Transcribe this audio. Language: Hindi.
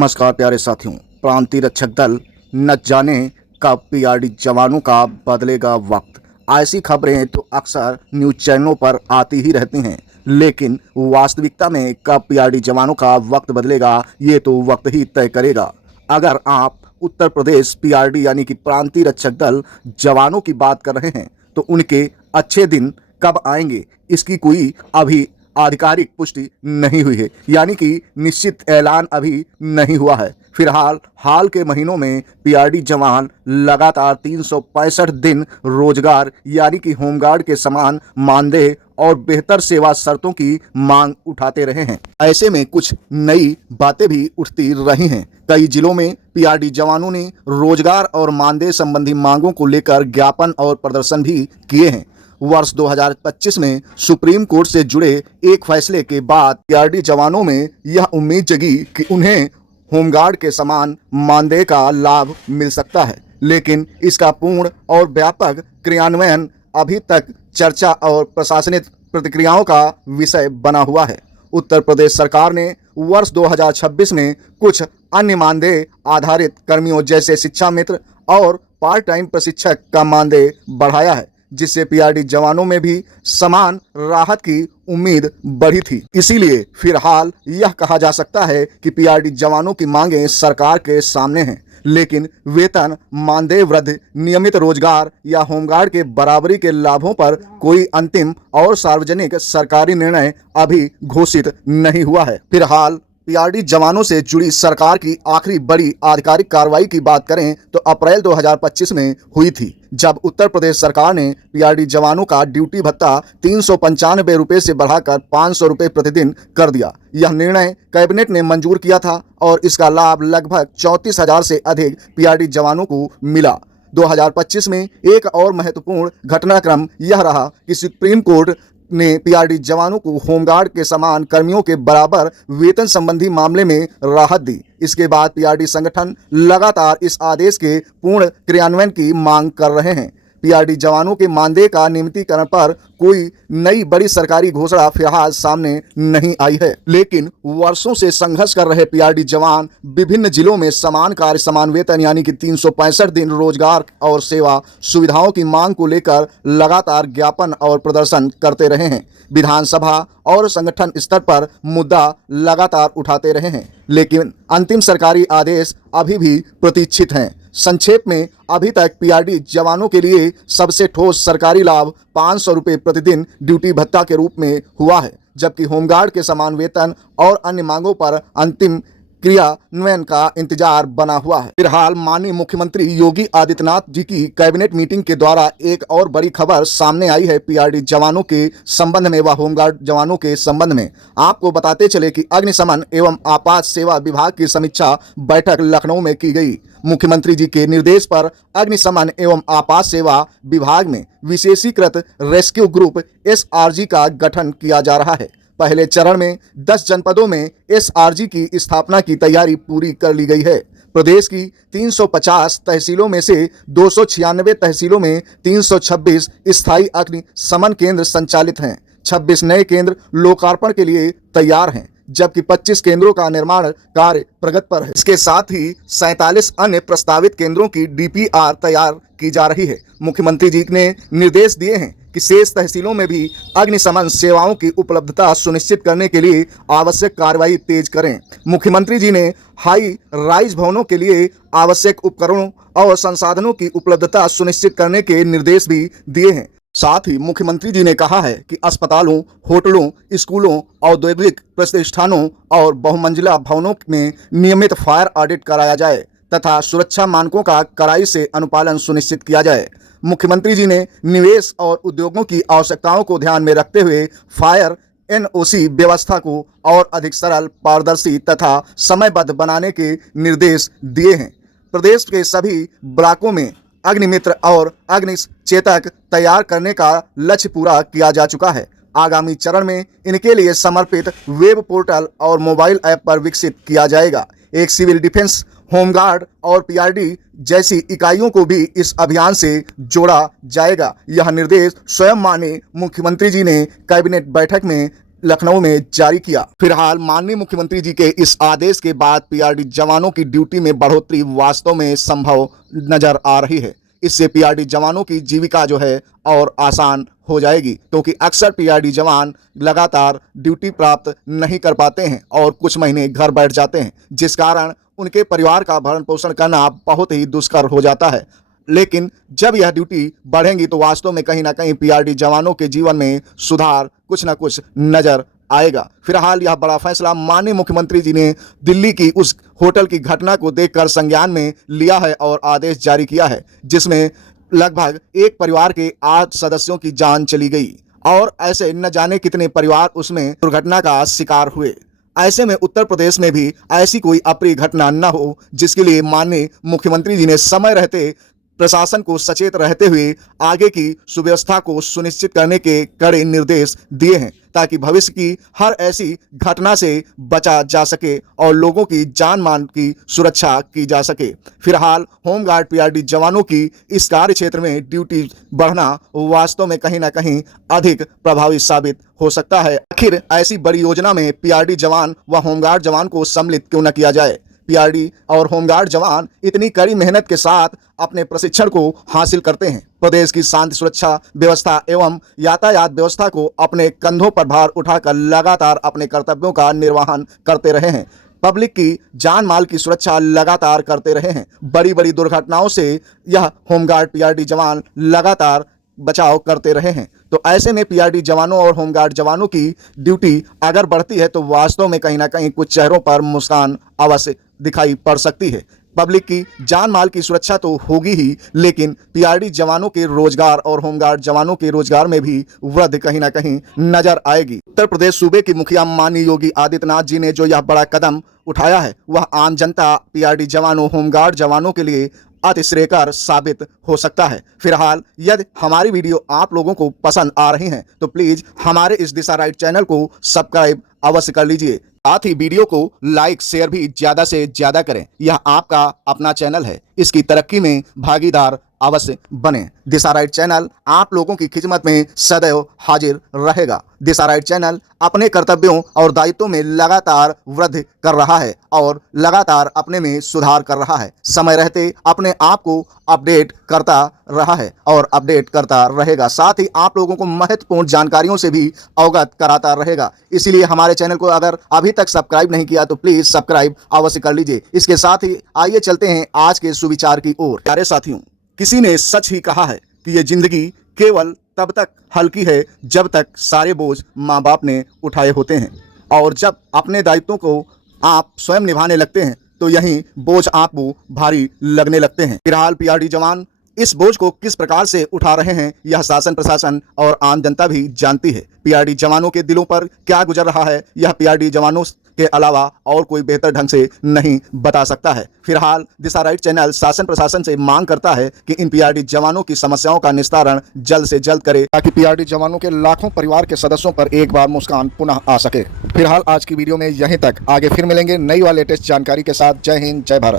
नमस्कार प्यारे साथियों। प्रांतीय रक्षक दल न जाने कब पीआरडी जवानों का बदलेगा वक्त। ऐसी खबरें तो अक्सर न्यूज़ चैनलों पर आती ही रहती हैं, लेकिन वास्तविकता में कब पीआरडी जवानों का वक्त बदलेगा ये तो वक्त ही तय करेगा। अगर आप उत्तर प्रदेश पीआरडी यानी कि प्रांतीय रक्षक दल जवानों की बात कर रहे हैं तो उनके अच्छे दिन कब आएंगे इसकी कोई अभी आधिकारिक पुष्टि नहीं हुई है, यानी कि निश्चित ऐलान अभी नहीं हुआ है। फिलहाल हाल के महीनों में पीआरडी जवान लगातार 365 दिन रोजगार यानी कि होमगार्ड के समान मानदेय और बेहतर सेवा शर्तों की मांग उठाते रहे हैं। ऐसे में कुछ नई बातें भी उठती रही हैं। कई जिलों में पीआरडी जवानों ने रोजगार और मानदेय संबंधी मांगों को लेकर ज्ञापन और प्रदर्शन भी किए हैं। वर्ष 2025 में सुप्रीम कोर्ट से जुड़े एक फैसले के बाद पीआरडी जवानों में यह उम्मीद जगी कि उन्हें होमगार्ड के समान मानदेय का लाभ मिल सकता है, लेकिन इसका पूर्ण और व्यापक क्रियान्वयन अभी तक चर्चा और प्रशासनिक प्रतिक्रियाओं का विषय बना हुआ है। उत्तर प्रदेश सरकार ने वर्ष 2026 में कुछ अन्य मानदेय आधारित कर्मियों जैसे शिक्षा मित्र और पार्ट टाइम प्रशिक्षक का मानदेय बढ़ाया है, जिससे पीआरडी जवानों में भी समान राहत की उम्मीद बढ़ी थी। इसीलिए फिलहाल यह कहा जा सकता है कि पीआरडी जवानों की मांगें सरकार के सामने हैं, लेकिन वेतन, मानदेय वृद्धि, नियमित रोजगार या होमगार्ड के बराबरी के लाभों पर कोई अंतिम और सार्वजनिक सरकारी निर्णय अभी घोषित नहीं हुआ है। फिलहाल पीआरडी जवानों से जुड़ी सरकार की आखिरी बड़ी आधिकारिक कार्रवाई की बात करें तो अप्रैल 2025 में हुई थी, जब उत्तर प्रदेश सरकार ने पीआरडी जवानों का ड्यूटी भत्ता 395 रुपये से बढ़ाकर 500 रुपये प्रतिदिन कर दिया। यह निर्णय कैबिनेट ने मंजूर किया था और इसका लाभ लगभग 34,000 से अधिक पीआरडी जवानों को मिला। 2025 में एक और महत्वपूर्ण घटनाक्रम यह रहा कि सुप्रीम कोर्ट ने पीआरडी जवानों को होमगार्ड के समान कर्मियों के बराबर वेतन संबंधी मामले में राहत दी। इसके बाद पीआरडी संगठन लगातार इस आदेश के पूर्ण क्रियान्वयन की मांग कर रहे हैं। पीआरडी जवानों के मानदेय का नियमितीकरण पर कोई नई बड़ी सरकारी घोषणा फिलहाल सामने नहीं आई है, लेकिन वर्षों से संघर्ष कर रहे पीआरडी जवान विभिन्न जिलों में समान कार्य समान वेतन यानी कि 365 दिन रोजगार और सेवा सुविधाओं की मांग को लेकर लगातार ज्ञापन और प्रदर्शन करते रहे हैं। विधानसभा और संगठन स्तर पर मुद्दा लगातार उठाते रहे हैं, लेकिन अंतिम सरकारी आदेश अभी भी प्रतीक्षित हैं। संक्षेप में अभी तक पीआरडी जवानों के लिए सबसे ठोस सरकारी लाभ 500 रुपये प्रतिदिन ड्यूटी भत्ता के रूप में हुआ है, जबकि होमगार्ड के समान वेतन और अन्य मांगों पर अंतिम क्रियान्वयन का इंतजार बना हुआ है। फिलहाल माननीय मुख्यमंत्री योगी आदित्यनाथ जी की कैबिनेट मीटिंग के द्वारा एक और बड़ी खबर सामने आई है पीआरडी जवानों के संबंध में व होमगार्ड जवानों के संबंध में। आपको बताते चले कि अग्निशमन एवं आपात सेवा विभाग की समीक्षा बैठक लखनऊ में की गई। मुख्यमंत्री जी के निर्देश पर अग्निशमन एवं आपात सेवा विभाग में विशेषीकृत रेस्क्यू ग्रुप SRG का गठन किया जा रहा है। पहले चरण में 10 जनपदों में SRG की स्थापना की तैयारी पूरी कर ली गई है। प्रदेश की 350 तहसीलों में से 296 तहसीलों में 326 स्थायी अग्निशमन केंद्र संचालित हैं। 26 नए केंद्र लोकार्पण के लिए तैयार हैं, जबकि 25 केंद्रों का निर्माण कार्य प्रगति पर है। इसके साथ ही 47 अन्य प्रस्तावित केंद्रों की DPR तैयार की जा रही है। मुख्यमंत्री जी ने निर्देश दिए हैं कि शेष तहसीलों में भी अग्निशमन सेवाओं की उपलब्धता सुनिश्चित करने के लिए आवश्यक कार्रवाई तेज करें। मुख्यमंत्री जी ने हाई राइज भवनों के लिए आवश्यक उपकरणों और संसाधनों की उपलब्धता सुनिश्चित करने के निर्देश भी दिए हैं। साथ ही मुख्यमंत्री जी ने कहा है कि अस्पतालों, होटलों, स्कूलों, औद्योगिक प्रतिष्ठानों और बहुमंजिला भवनों में नियमित फायर ऑडिट कराया जाए तथा सुरक्षा मानकों का कड़ाई से अनुपालन सुनिश्चित किया जाए। मुख्यमंत्री जी ने निवेश और उद्योगों की आवश्यकताओं को ध्यान में रखते हुए फायर NOC व्यवस्था को और अधिक सरल, पारदर्शी तथा समयबद्ध बनाने के निर्देश दिए हैं। प्रदेश के सभी ब्लॉकों में अग्निमित्र और अग्निचेतक तैयार करने का लक्ष्य पूरा किया जा चुका है। आगामी चरण में इनके लिए समर्पित वेब पोर्टल और मोबाइल ऐप पर विकसित किया जाएगा। एक सिविल डिफेंस, होमगार्ड और पीआरडी जैसी इकाइयों को भी इस अभियान से जोड़ा जाएगा। यह निर्देश स्वयं माननीय मुख्यमंत्री जी ने कैबिनेट बैठक में लखनऊ में जारी किया। फिलहाल माननीय मुख्यमंत्री जी के इस आदेश के बाद पीआरडी जवानों की ड्यूटी में बढ़ोतरी वास्तव में संभव नजर आ रही है। इससे पीआरडी जवानों की जीविका जो है और आसान हो जाएगी, क्योंकि अक्सर पीआरडी जवान लगातार ड्यूटी प्राप्त नहीं कर पाते हैं और कुछ महीने घर बैठ जाते हैं, जिस कारण उनके परिवार का भरण पोषण करना बहुत ही दुष्कर हो जाता है। लेकिन जब यह ड्यूटी बढ़ेंगी तो वास्तव में कहीं ना कहीं पीआरडी जवानों के जीवन में सुधार कुछ ना कुछ नजर आएगा। फिलहाल यह बड़ा फैसला माननीय मुख्यमंत्री जी ने दिल्ली की उस होटल की घटना को देखकर संज्ञान में लिया है और आदेश जारी किया है, जिसमें लगभग एक परिवार के 8 सदस्यों की जान चली गई और ऐसे न जाने कितने परिवार उसमें दुर्घटना का शिकार हुए। ऐसे में उत्तर प्रदेश में भी ऐसी कोई अप्रिय घटना न हो, जिसके लिए माननीय मुख्यमंत्री जी ने समय रहते प्रशासन को सचेत रहते हुए आगे की सुव्यवस्था को सुनिश्चित करने के कड़े निर्देश दिए हैं, ताकि भविष्य की हर ऐसी घटना से बचा जा सके और लोगों की जान मान की सुरक्षा की जा सके। फिलहाल होमगार्ड पीआरडी जवानों की इस कार्य क्षेत्र में ड्यूटी बढ़ना वास्तव में कहीं ना कहीं अधिक प्रभावी साबित हो सकता है। आखिर ऐसी बड़ी योजना में पीआरडी जवान व होमगार्ड जवान को सम्मिलित क्यों न किया जाए। पीआरडी और होमगार्ड जवान इतनी कड़ी मेहनत के साथ अपने प्रशिक्षण को हासिल करते हैं। प्रदेश की शांति सुरक्षा व्यवस्था एवं यातायात व्यवस्था को अपने कंधों पर भार उठाकर लगातार अपने कर्तव्यों का निर्वहन करते रहे हैं। पब्लिक की जान माल की सुरक्षा लगातार करते रहे हैं। बड़ी बड़ी दुर्घटनाओं से यह होमगार्ड पीआरडी जवान लगातार बचाव करते रहे हैं। तो ऐसे में पीआरडी जवानों और होमगार्ड जवानों की ड्यूटी अगर बढ़ती है तो वास्तव में कहीं ना कहीं कुछ चेहरों पर मुस्कान अवश्य दिखाई पड़ सकती है। पब्लिक की जान माल की सुरक्षा तो होगी ही, लेकिन पीआरडी जवानों के रोजगार और होमगार्ड जवानों के रोजगार में भी वृद्धि कहीं ना कहीं नजर आएगी। उत्तर प्रदेश सूबे के मुखिया माननीय योगी आदित्यनाथ जी ने जो यह बड़ा कदम उठाया है, वह आम जनता पीआरडी जवानों होमगार्ड जवानों के लिए अति श्रेयकर साबित हो सकता है। फिलहाल यदि हमारी वीडियो आप लोगों को पसंद आ रही हैं तो प्लीज हमारे इस दिशा राइट चैनल को सब्सक्राइब अवश्य कर लीजिए। साथ ही वीडियो को लाइक शेयर भी ज्यादा से ज्यादा करें। यह आपका अपना चैनल है, इसकी तरक्की में भागीदार अवश्य बने। दिशा राइट चैनल आप लोगों की खिदमत में सदैव हाजिर रहेगा। दिशा राइट चैनल अपने कर्तव्यों और दायित्वों में लगातार वृद्धि कर रहा है और लगातार अपने में सुधार कर रहा है। समय रहते अपने आप को अपडेट करता रहा है और अपडेट करता रहेगा। साथ ही आप लोगों को महत्वपूर्ण जानकारियों से भी अवगत कराता रहेगा। इसीलिए हमारे चैनल को अगर अभी तक सब्सक्राइब नहीं किया तो प्लीज सब्सक्राइब अवश्य कर लीजिए। इसके साथ ही आइए चलते हैं आज के सुविचार की ओर। प्यारे साथियों, किसी ने सच ही कहा है कि ये जिंदगी केवल तब तक हल्की है जब तक सारे बोझ माँ बाप ने उठाए होते हैं, और जब अपने दायित्वों को आप स्वयं निभाने लगते हैं तो यही बोझ आपको भारी लगने लगते हैं। फिलहाल पीआरडी जवान इस बोझ को किस प्रकार से उठा रहे हैं, यह शासन प्रशासन और आम जनता भी जानती है। पीआरडी जवानों के दिलों पर क्या गुजर रहा है, यह पीआरडी जवानों के अलावा और कोई बेहतर ढंग से नहीं बता सकता है। फिलहाल दिशा राइट चैनल शासन प्रशासन से मांग करता है कि इन पीआरडी जवानों की समस्याओं का निस्तारण जल्द से जल्द करे, ताकि पीआरडी जवानों के लाखों परिवार के सदस्यों पर एक बार मुस्कान पुनः आ सके। फिलहाल आज की वीडियो में यहीं तक, आगे फिर मिलेंगे नई व लेटेस्ट जानकारी के साथ। जय हिंद, जय भारत।